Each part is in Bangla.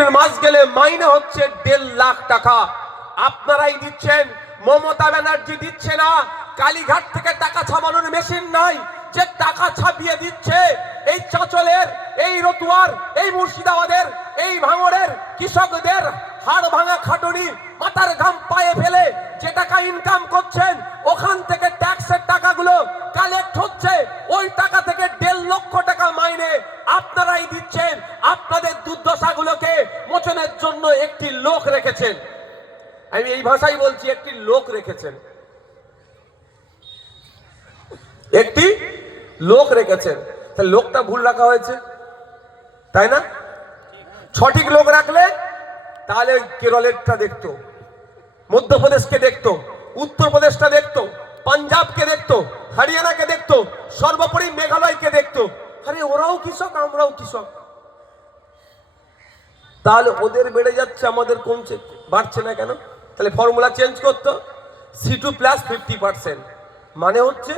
তিন মাস গেলে মাইনে হচ্ছে 1.5 লাখ টাকা। আপনারাই দিচ্ছেন, মমতা ব্যানার্জি দিচ্ছে না। কালীঘাট থেকে টাকা ছাপানোর মেশিন নাই, যে টাকা ছাপিয়ে দিচ্ছে এই চাঁচলের, এই রতুয়ার, এই মুর্শিদাবাদের, এই ভাঙড়ের কৃষকদের হাড় ভাঙা খাটুনি, মাথার ঘাম পায়ে ফেলে যে টাকা ইনকাম করছেন, ওখান থেকে ট্যাক্সের টাকাগুলো কালেক্ট হচ্ছে। ওই টাকা থেকে 1.5 লক্ষ টাকা মাইনে আপনারাই দিচ্ছেন। আপনাদের দুর্দশাগুলোকে মোচনের জন্য একটি লোক রেখেছেন। আমি এই ভাষাই বলছি, একটি লোক রেখেছেন, একটি লোক রেখেছেন। তাহলে লোকটা ভুল রাখা হয়েছে, তাই না? সঠিক লোক রাখলে তাহলে ওই কেরলেরটা দেখতো, মধ্যপ্রদেশকে দেখতো, উত্তরপ্রদেশটা দেখতো, পাঞ্জাবকে দেখতো, হরিয়ানাকে দেখতো, সর্বোপরি মেঘালয়কে দেখতো। আরে ওরাও কৃষক, আমরাও কৃষক। তাহলে ওদের বেড়ে যাচ্ছে, আমাদের কমছে, বাড়ছে না কেন? তাহলে ফর্মুলা চেঞ্জ করতো, C2 + 50%। মানে হচ্ছে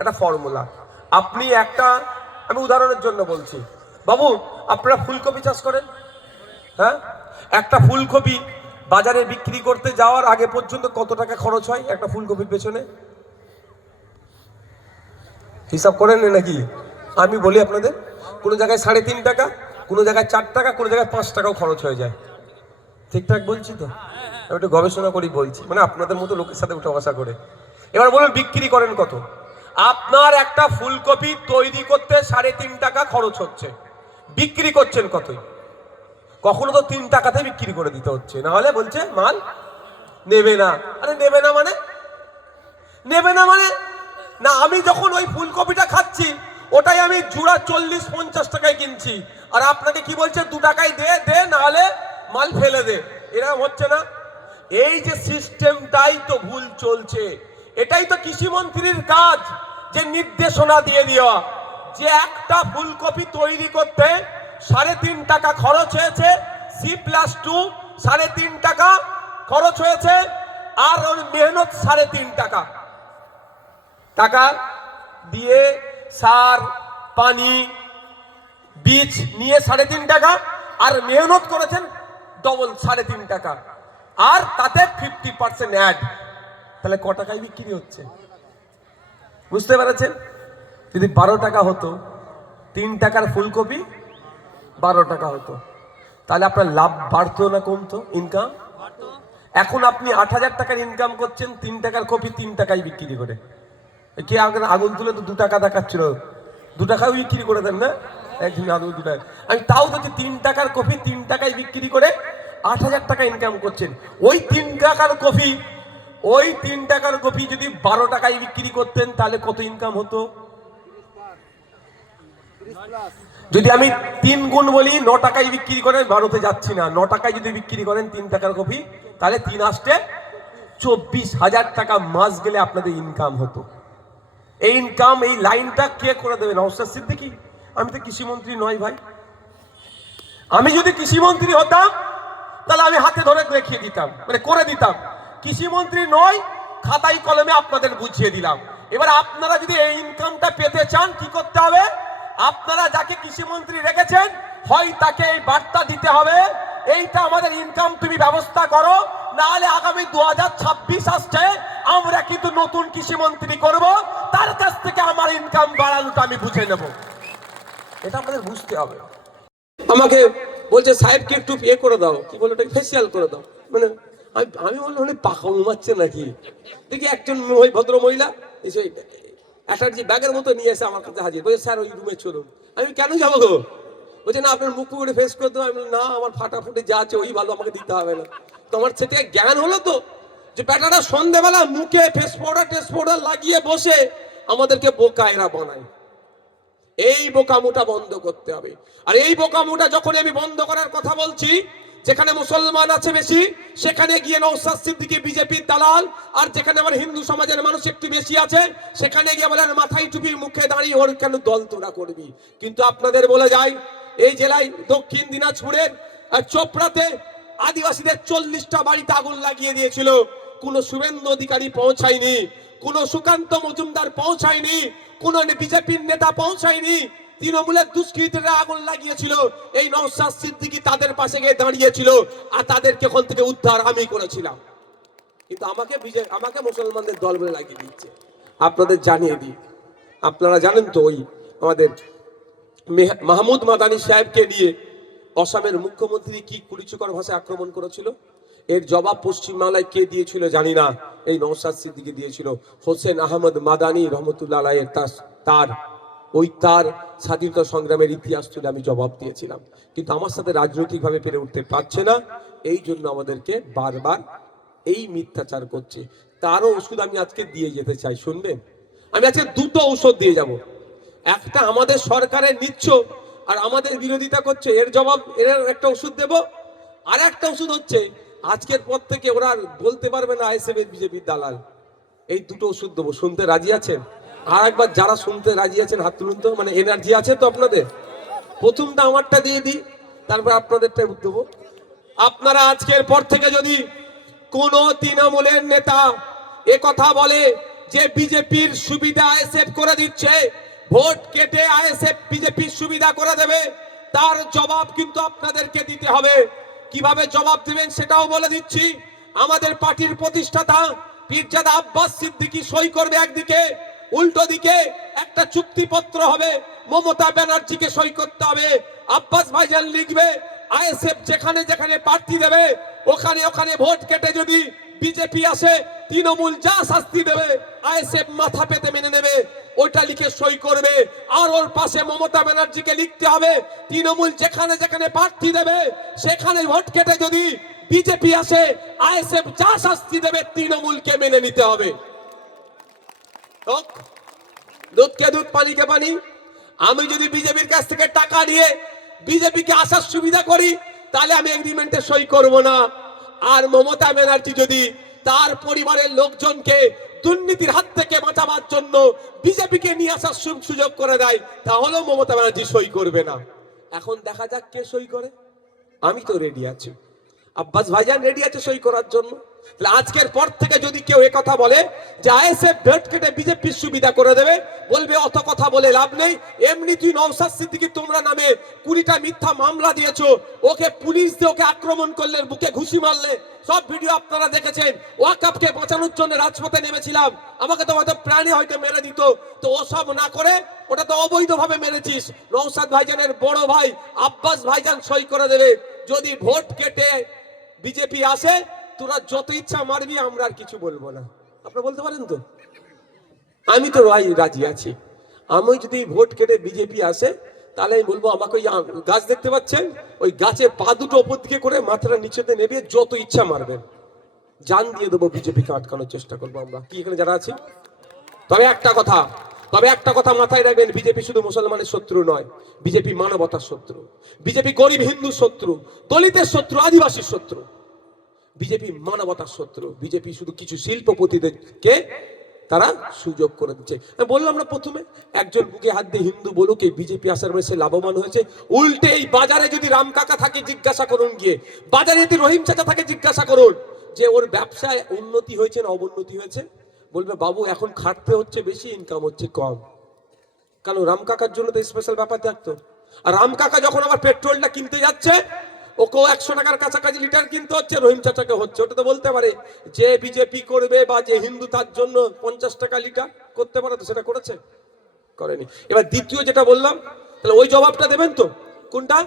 একটা ফর্মুলা। আপনি একটা, আমি উদাহরণের জন্য বলছি, বাবু আপনারা ফুলকপি চাষ করেন, হ্যাঁ? একটা ফুলকপি বাজারে বিক্রি করতে যাওয়ার আগে পর্যন্ত কত টাকা খরচ হয় একটা ফুলকপির পেছনে? হিসাব করেন নাকি? আমি বলি আপনাদের, কোনো জায়গায় 3.5 টাকা, কোনো জায়গায় 4 টাকা, কোনো জায়গায় 5 টাকাও খরচ হয়ে যায়। ঠিকঠাক বলছি তো? আমি একটু গবেষণা করি বলছি, মানে আপনাদের মতো লোকের সাথে উঠা বসা করে। এবার বলুন বিক্রি করেন কত? আপনার একটা ফুলকপি তৈরি করতে 3.5 টাকা খরচ হচ্ছে, বিক্রি করছেন কতই? কখনো তো 3 টাকাতে বিক্রি করে দিতে হচ্ছে, না হলে বলছে মাল নেবে না। আরে নেবে না মানে? নেবে না মানে না, আমি যখন ওই ফুলকপিটা খাচ্ছি ওটাই আমি জোড়া 40-50 টাকায় কিনছি, আর আপনাকে কি বলছে 2 টাকায় দে, না হলে মাল ফেলে দে। এরকম হচ্ছে না? এই যে সিস্টেমটাই তো ভুল চলছে। এটাই তো কৃষিমন্ত্রীর কাজ, যে নির্দেশনা দিয়ে দেওয়া, যে একটা ফুলকপি তৈরি করতে 3.5 টাকা খরচ হয়েছে, C+2 3.5 টাকা খরচ হয়েছে, আর ওর মেহনত 3.5 টাকা। টাকা দিয়ে সার, পানি, বীজ নিয়ে 3.5 টাকা, আর মেহনত করেছেন ডবল 3.5 টাকা, আর তাতে 50% অ্যাড। তাহলে ক টাকায় বিক্রি হচ্ছে বুঝতে পেরেছেন? যদি 12 টাকা হতো, 3 টাকার ফুলকপি 12 টাকা হতো, তাহলে আপনার লাভ বাড়তো না কমতো? ইনকাম। এখন আপনি 8,000 টাকার ইনকাম করছেন 3 টাকার কপি 3 টাকায় বিক্রি করে। কে আগুন তুলে তো 2 টাকা দেখাচ্ছিল, 2 টাকাও বিক্রি করে দেন না একদিন আগুন 2 টাকা। আমি তাও যদি 3 টাকার কপি 3 টাকায় বিক্রি করে 8,000 টাকা ইনকাম করছেন। ওই 3 টাকার কপি, ওই 3 টাকার কপি যদি 12 টাকায় বিক্রি করতেন তাহলে কত ইনকাম হতো? যদি আমি 3 গুণ বলি, 9 টাকায় বিক্রি করেন, 12তে যাচ্ছি না, 9 টাকায় যদি বিক্রি করেন 3 টাকার কপি, তাহলে 3 আসতে 24,000 টাকা মাস গেলে আপনাদের ইনকাম হতো। এই ইনকাম, এই লাইনটা কে করে দেবে? নওশাদ সিদ্দিকী। আমি তো কৃষিমন্ত্রী নই ভাই। আমি যদি কৃষিমন্ত্রী হতাম তাহলে আমি হাতে ধরে দেখিয়ে দিতাম, মানে করে দিতাম। কৃষিমন্ত্রী নয়, খাতায় কলমে আপনাদের বুঝিয়ে দিলাম। এবার আপনারা যদি এই ইনকামটা পেতে চান কি করতে হবে? আপনারা যাকে কৃষিমন্ত্রী রেখেছেন, হয় তাকে এই বার্তা দিতে হবে, এইটা আমাদের ইনকাম তুমি ব্যবস্থা করো, না হলে আগামী 2026 আসছে, আমরা কিন্তু নতুন কৃষিমন্ত্রী করব, তার কাছ থেকে আমার ইনকাম বাড়ানোটা আমি বুঝে নেব। এটা আমাদের বুঝতে হবে। আমাকে বলছে সাহেবকে একটু ইয়ে করে দাও, কি বলে ওটাকে, ফেসিয়াল করে দাও। মানে আমি বললাম পাখা ঘুমাচ্ছে নাকি? দেখি একজন ভদ্র মহিলা এসে অ্যাটার্জি ব্যাগের মতো নিয়ে এসে আমার কাছে হাজির, বলছে স্যার ওই রুমে চলুন। আমি কেন যাবো গো? বলছে না আপনার মুখ করে ফেস করে দেবো। আমি না, আমার ফাটাফুটি যা আছে ওই ভালো, আমাকে দিতে হবে না। তোমার সেটা জ্ঞান হলো তো, যে ব্যাটাটা সন্ধ্যেবেলা মুখে ফেস পাউডার লাগিয়ে বসে আমাদেরকে বোকা এরা বানায়। এই বোকামোটা বন্ধ করতে হবে। আর এই বোকামোটা যখন আমি বন্ধ করার কথা বলছি, যেখানে মুসলমান আছে বেশি সেখানে গিয়ে নওশাদ সিদ্দিকী বিজেপির দালাল, আর যেখানে আমার হিন্দু সমাজের মানুষ একটু বেশি আছে সেখানে গিয়ে বলেন মাথায় টুপি মুখে দাঁড়িয়ে ওর কেন দল তোরা করবি। কিন্তু আপনাদের বলে যায়, এই জেলায় দক্ষিণ দিনাজপুরের চোপড়াতে আদিবাসীদের 40টা বাড়িতে আগুন লাগিয়ে দিয়েছিল, কোন শুভেন্দু অধিকারী পৌঁছায়নি, কোন সুকান্ত মজুমদার পৌঁছায়নি, কোন বিজেপির নেতা পৌঁছায়নি। তৃণমূলের দুষ্কৃতীরা আগুন লাগিয়েছিল, এই নওশাদ সিদ্দিকী তাদের পাশে গিয়ে দাঁড়িয়েছিল আর তাদেরকে ওখান থেকে উদ্ধার আমি করেছিলাম। কিন্তু আমাকে মুসলমানদের দল বলে লাগিয়ে দিচ্ছে। আপনাদের জানিয়ে দিই, আপনারা জানেন তো ওই আমাদের মাহমুদ মাদানী সাহেবকে নিয়ে অসমের মুখ্যমন্ত্রী কি কুরুচিকর ভাষায় আক্রমণ করেছিল, এর জবাব পশ্চিমবাংলায় কে দিয়েছিল জানি না, এই নওশাদ সিদ্দিকী দিয়েছিল। হোসেন আহমদ মাদানী রহমতুল্লাহ আলাইহির তার স্বাধীনতা সংগ্রামের ইতিহাস তুলে আমি জবাব দিয়েছিলাম। কিন্তু আমার সাথে রাজনৈতিকভাবে পেরে উঠতে পারছে না, এই জন্য আমাদেরকে বারবার এই মিথ্যাচার করছে। তারও ওষুধ আমি আজকে দিয়ে যেতে চাই, শুনবেন? আমি আজকে দুটো ঔষধ দিয়ে যাব। একটা আমাদের সরকারের নিচ্ছ আর আমাদের বিরোধিতা করছে, এর জবাব এর একটা ওষুধ দেব। আর একটা ওষুধ হচ্ছে আজকের পর থেকে ওরা বলতে পারবে না আইএসএফ এর বিজেপির দালাল। এই দুটো ওষুধ দেবো, শুনতে রাজি আছেন? আর একবার যারা শুনতে রাজি আছেন হাত তুলুন তো, মানে এনার্জি আছে তো আপনাদের? প্রথমটা আমারটা দিয়ে দিই, তারপর আপনাদেরটা দেবো। আপনারা আজকের পর থেকে যদি কোন তৃণমূলের নেতা এ কথা বলে যে বিজেপির সুবিধা আইএসএফ করে দিচ্ছে, ভোট কেটে আইএসএফ বিজেপির সুবিধা করে দেবে, তার জবাব কিন্তু আপনাদেরকে দিতে হবে। কিভাবে জবাব দিবেন সেটাও বলে দিচ্ছি। আমাদের পার্টির প্রতিষ্ঠাতা পীরজাদা আব্বাস সিদ্দিকী সই করবে একদিকে, উল্টো দিকে একটা চুক্তিপত্র হবে, মমতা ব্যানার্জিকে সই করতে হবে। আব্বাস ভাইজান লিখবে আইএসএফ যেখানে যেখানে প্রার্থী দেবে ওখানে ওখানে ভোট কেটে যদি বিজেপি আসে, তৃণমূল যা শাস্তি দেবে আইএসএফ মাথা পেতে মেনে নেবে, ওইটা লিখে সই করবে। আর ওর পাশে মমতা ব্যানার্জিকে লিখতে হবে তৃণমূল যেখানে যেখানে প্রার্থী দেবে সেখানে ভোট কেটে যদি বিজেপি আসে, আইএসএফ যা শাস্তি দেবে তৃণমূলকে মেনে নিতে হবে। দুধকে দুধ পানিকে পানি। আমি যদি বিজেপির কাছ থেকে টাকা নিয়ে বিজেপিকে আসার সুবিধা করি তাহলে আমি এগ্রিমেন্টে সই করব না। আর মমতা ব্যানার্জি যদি তার পরিবারের লোকজনকে দুর্নীতির হাত থেকে বাঁচাবার জন্য বিজেপিকে নিয়ে আসার সুযোগ করে দেয় তাহলেও মমতা ব্যানার্জি সই করবে না। এখন দেখা যাক কে সই করে। আমি তো রেডি আছি, আব্বাস ভাইজান রেডি আছে সই করার জন্য। আজকের পর থেকে যদি কেউ একথা বলে যে আইএসএফ ভোট কেটে বিজেপির সুবিধা করে দেবে, বলবে অত কথা বলে লাভ নেই। এমনি তুই নওশাদ সিদ্দিকী তোমরা নামে 20টা মিথ্যা মামলা দিয়েছো, ওকে পুলিশ দিয়ে ওকে আক্রমণ করলে, বুকে ঘুষি মারলে, সব ভিডিও আপনারা দেখেছেন। ওয়াকফকে বাঁচানোর জন্য রাজপথে নেমেছিলাম, আমাকে তো হয়তো প্রাণে হয়তো মেরে দিত, তো ওসব না করে ওটা তো অবৈধভাবে মেরেছিস। নওশাদ ভাইজানের বড় ভাই আব্বাস ভাইজান সই করে দেবে। যদি ভোট কেটে বিজেপি আসে তোরা যত ইচ্ছা মারবি, আমরা আর কিছু বলবো না। আপনারা বলতে পারেন তো? আমি তো রাজি আছি। আমি যদি ভোট কেটে বিজেপি আসে তাহলে আমি বলবো আমাকে ওই গাছ দেখতে পাচ্ছেন, ওই গাছের পা দুটো ওপর দিকে করে মাথাটা নিচেতে নেবে, যত ইচ্ছা মারবেন, জান দিয়ে দেবো, বিজেপিকে আটকানোর চেষ্টা করবো আমরা। কি এখানে যারা আছি? তবে একটা কথা মাথায় রাখবেন, বিজেপি শুধু মুসলমানের শত্রু নয়, বিজেপি মানবতার শত্রু, বিজেপি গরিব হিন্দুর শত্রু, দলিতের শত্রু, আদিবাসীর শত্রু, বিজেপি মানবতার শত্রু। বিজেপি শুধু কিছু শিল্পপতিদেরকে তারা সুযোগ করে দিচ্ছে। আমি বললাম না প্রথমে, একজন বুকে হাত দিয়ে হিন্দু বলুক এই বিজেপি আসার পরে সে লাভবান হয়েছে। উল্টে এই বাজারে যদি রাম কাকা থাকে জিজ্ঞাসা করুন, গিয়ে বাজারে যদি রহিম চাচা থাকে জিজ্ঞাসা করুন যে ওর ব্যবসায় উন্নতি হয়েছে না অবনতি হয়েছে, বলবে বাবু এখন খাটতে হচ্ছে বেশি, ইনকাম হচ্ছে কম। কারণ রাম কাকার জন্য তো স্পেশাল ব্যাপার থাকতো। আর রাম কাকা যখন আবার পেট্রোলটা কিনতে যাচ্ছে, ওকেও 100 টাকার কাছাকাছি লিটার কিনতে হচ্ছে, রহিম চাচাকে হচ্ছে। ওটা তো বলতে পারে যে বিজেপি করবে বা যে হিন্দু তার জন্য 50 টাকা লিটার করতে পারে, তো সেটা করেছে? করেনি। এবার দ্বিতীয় যেটা বললাম, তাহলে ওই জবাবটা দেবেন তো? কোনটা?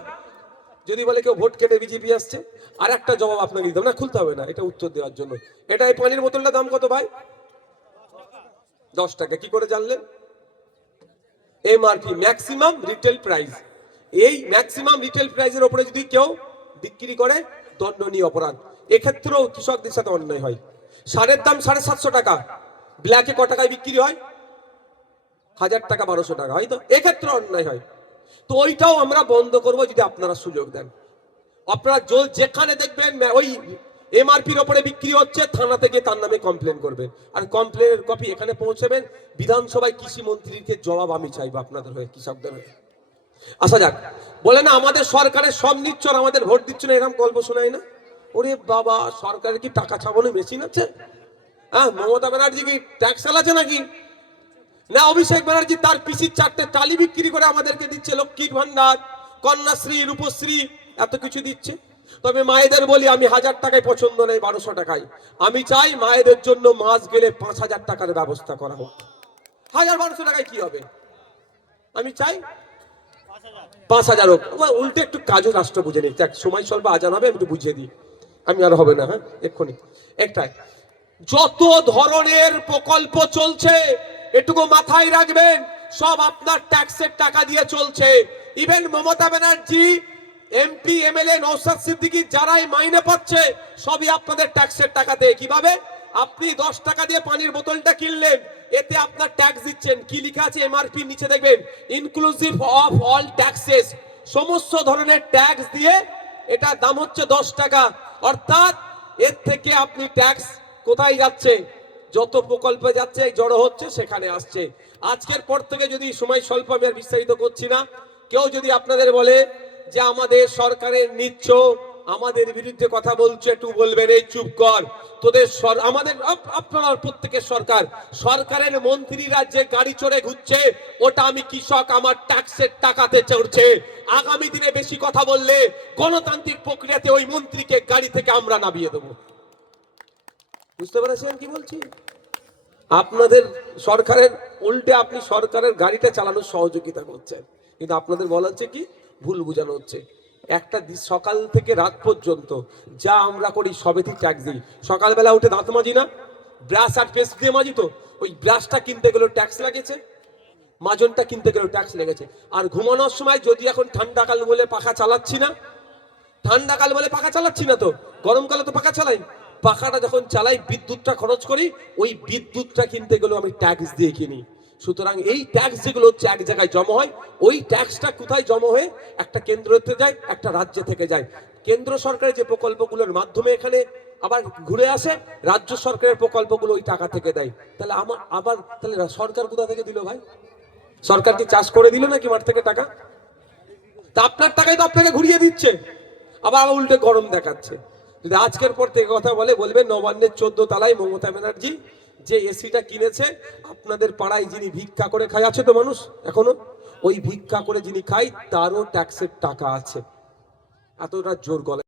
যদি বলে কেউ ভোট কেটে বিজেপি আসছে, আর একটা জবাব আপনাকে দিতে হবে না, খুলতে হবে না, এটা উত্তর দেওয়ার জন্য। এটা এই পানির বোতলটা দাম কত ভাই? 10 টাকা। কি করে জানলেন? MRP, maximum retail price. এই ম্যাক্সিমাম রিটেল প্রাইসের উপরে যদি কেউ বিক্রি করে দণ্ডনীয় অপরাধ। এক্ষেত্রেও কৃষকদের সাথে অন্যায় হয়। সারের দাম 750 টাকা, ব্ল্যাকে ক টাকায় বিক্রি হয়? 1000 টাকা, 1200 টাকা, হয়তো এক্ষেত্রে অন্যায় হয়। তো ওইটাও আমরা বন্ধ করব যদি আপনারা সুযোগ দেন। আপনারা যেখানে দেখবেন ওই এমআরপির উপরে বিক্রি হচ্ছে, থানা থেকে তার নামে কমপ্লেন করবেন, আর কমপ্লেনের কপি এখানে পৌঁছাবেন। বিধানসভায় কৃষি মন্ত্রীকে জবাব আমি চাইবো আপনাদের হয়ে, কৃষকদের হয়ে। আসা যাক। বলে না আমাদের সরকারের সব নিচ্ছ আর আমাদের ভোট দিচ্ছ না, এরকম গল্প শোনায় না? ওরে বাবা, সরকারের কি টাকা ছাপানো মেশিন আছে? হ্যাঁ, মমতা ব্যানার্জি কি ট্যাক্স চালাচ্ছে নাকি? না অভিষেক ব্যানার্জি তার পিসির 4টে টালি বিক্রি করে আমাদেরকে দিচ্ছে লক্ষ্মীর ভান্ডার, কন্যাশ্রী, রূপশ্রী, এত কিছু দিচ্ছে। তবে মায়েদের বলি, আমি 1000 টাকায় পছন্দ নেই, 1200 টাকায়। আমি চাই মায়েদের জন্য মাস গেলে 5000 টাকার ব্যবস্থা করা হোক। 1000-1200 টাকায় কি হবে? আমি চাই 5000 হোক। উল্টে একটু কাজও রাষ্ট্র বুঝে নিক, সময় স্বল্প, আজান হবে, আমি একটু বুঝিয়ে দিই। আমি আর হবে না, হ্যাঁ এক্ষুনি একটাই। যত ধরনের প্রকল্প চলছে এটুকু মাথায় রাখবেন, সব আপনার ট্যাক্সের টাকা দিয়ে চলছে। Even Mamata Banerjee, MP, MLA, Naushad Siddiqui যারাই মাইনে পাচ্ছে সবই আপনাদের ট্যাক্সের টাকাতে। কিভাবে? আপনি 10 টাকা দিয়ে পানির বোতলটা কিনলেন, এতে আপনার ট্যাক্স দিচ্ছেন। কি লেখা আছে এমআরপি নিচে দেখবেন, ইনক্লুসিভ অফ অল ট্যাক্সেস, সমস্ত ধরনের ট্যাক্স দিয়ে এটা দাম হচ্ছে 10 টাকা। অর্থাৎ এর থেকে আপনি ট্যাক্স কোথায় যাচ্ছে? যত প্রকল্পে যাচ্ছে, জড়ো হচ্ছে, সেখানে আসছে। আজকের পর থেকে যদি সময় স্বল্প, আমি আর বিস্তারিত করছি না, কেউ যদি আপনাদের বলে যে আমাদের সরকারের নিচ্ছ, আমাদের বিরুদ্ধে কথা বলছো, একটু বলবেন এই চুপ কর, তোদের আমাদের আপনার প্রত্যেকের সরকার, সরকারের মন্ত্রীরা যে গাড়ি চড়ে ঘুরছে ওটা আমি কৃষক, আমার ট্যাক্সের টাকাতে চড়ছে। আগামী দিনে বেশি কথা বললে গণতান্ত্রিক প্রক্রিয়াতে ওই মন্ত্রীকে গাড়ি থেকে আমরা নামিয়ে দেবো। বুঝতে পেরেছেন কি বলছি? আপনাদের সরকারের উল্টে আপনি সরকারের গাড়িটা চালানোর সহযোগিতা করছেন, কিন্তু আপনাদের বলা হচ্ছে কি, ভুল বোঝানো হচ্ছে। একটা সকাল থেকে রাত পর্যন্ত যা আমরা করি সবেতে ট্যাক্স দিই। সকালবেলা উঠে দাঁত মাজি না, ব্রাশ আর পেস্ট দিয়ে মাজি, তো ওই ব্রাশটা কিনতে গেলেও ট্যাক্স লাগেছে, মাজনটা কিনতে গেলেও ট্যাক্স লেগেছে। আর ঘুমানোর সময় যদি এখন ঠান্ডাকাল বলে পাখা চালাচ্ছি না, ঠান্ডাকাল বলে পাখা চালাচ্ছি না, তো গরমকালে তো পাখা চালাই, পাখাটা যখন চালাই বিদ্যুৎটা খরচ করি, ওই বিদ্যুৎটা কিনতে গেলেও আমি ট্যাক্স দিয়ে কিনি। সুতরাং এই ট্যাক্স যেগুলো হচ্ছে এক জায়গায় জমা হয়, ওই ট্যাক্সটা কোথায় জমা হয়ে? একটা কেন্দ্রতে যায়, একটা রাজ্যে থেকে যায়। কেন্দ্র সরকারের যে প্রকল্পগুলোর মাধ্যমে এখানে আবার ঘুরে আসে, রাজ্য সরকারের প্রকল্পগুলো ওই টাকা থেকে দেয়। তাহলে আবার তাহলে সরকার কোথা থেকে দিল ভাই? সরকার কি চাষ করে দিল নাকি মাঠ থেকে টাকা? তা আপনার টাকাই তো আপনাকে ঘুরিয়ে দিচ্ছে, আবার উল্টে গরম দেখাচ্ছে। যদি আজকের পর থেকে কথা বলে, বলবেন নবান্নের 14 তলায় মমতা ব্যানার্জি যে এসিটা কিনেছে, আপনাদের পাড়ায় যিনি ভিক্ষা করে খায়, আছে তো মানুষ এখনো, ওই ভিক্ষা করে যিনি খায় তারও ট্যাক্সের টাকা আছে। এতটা জোর গলায়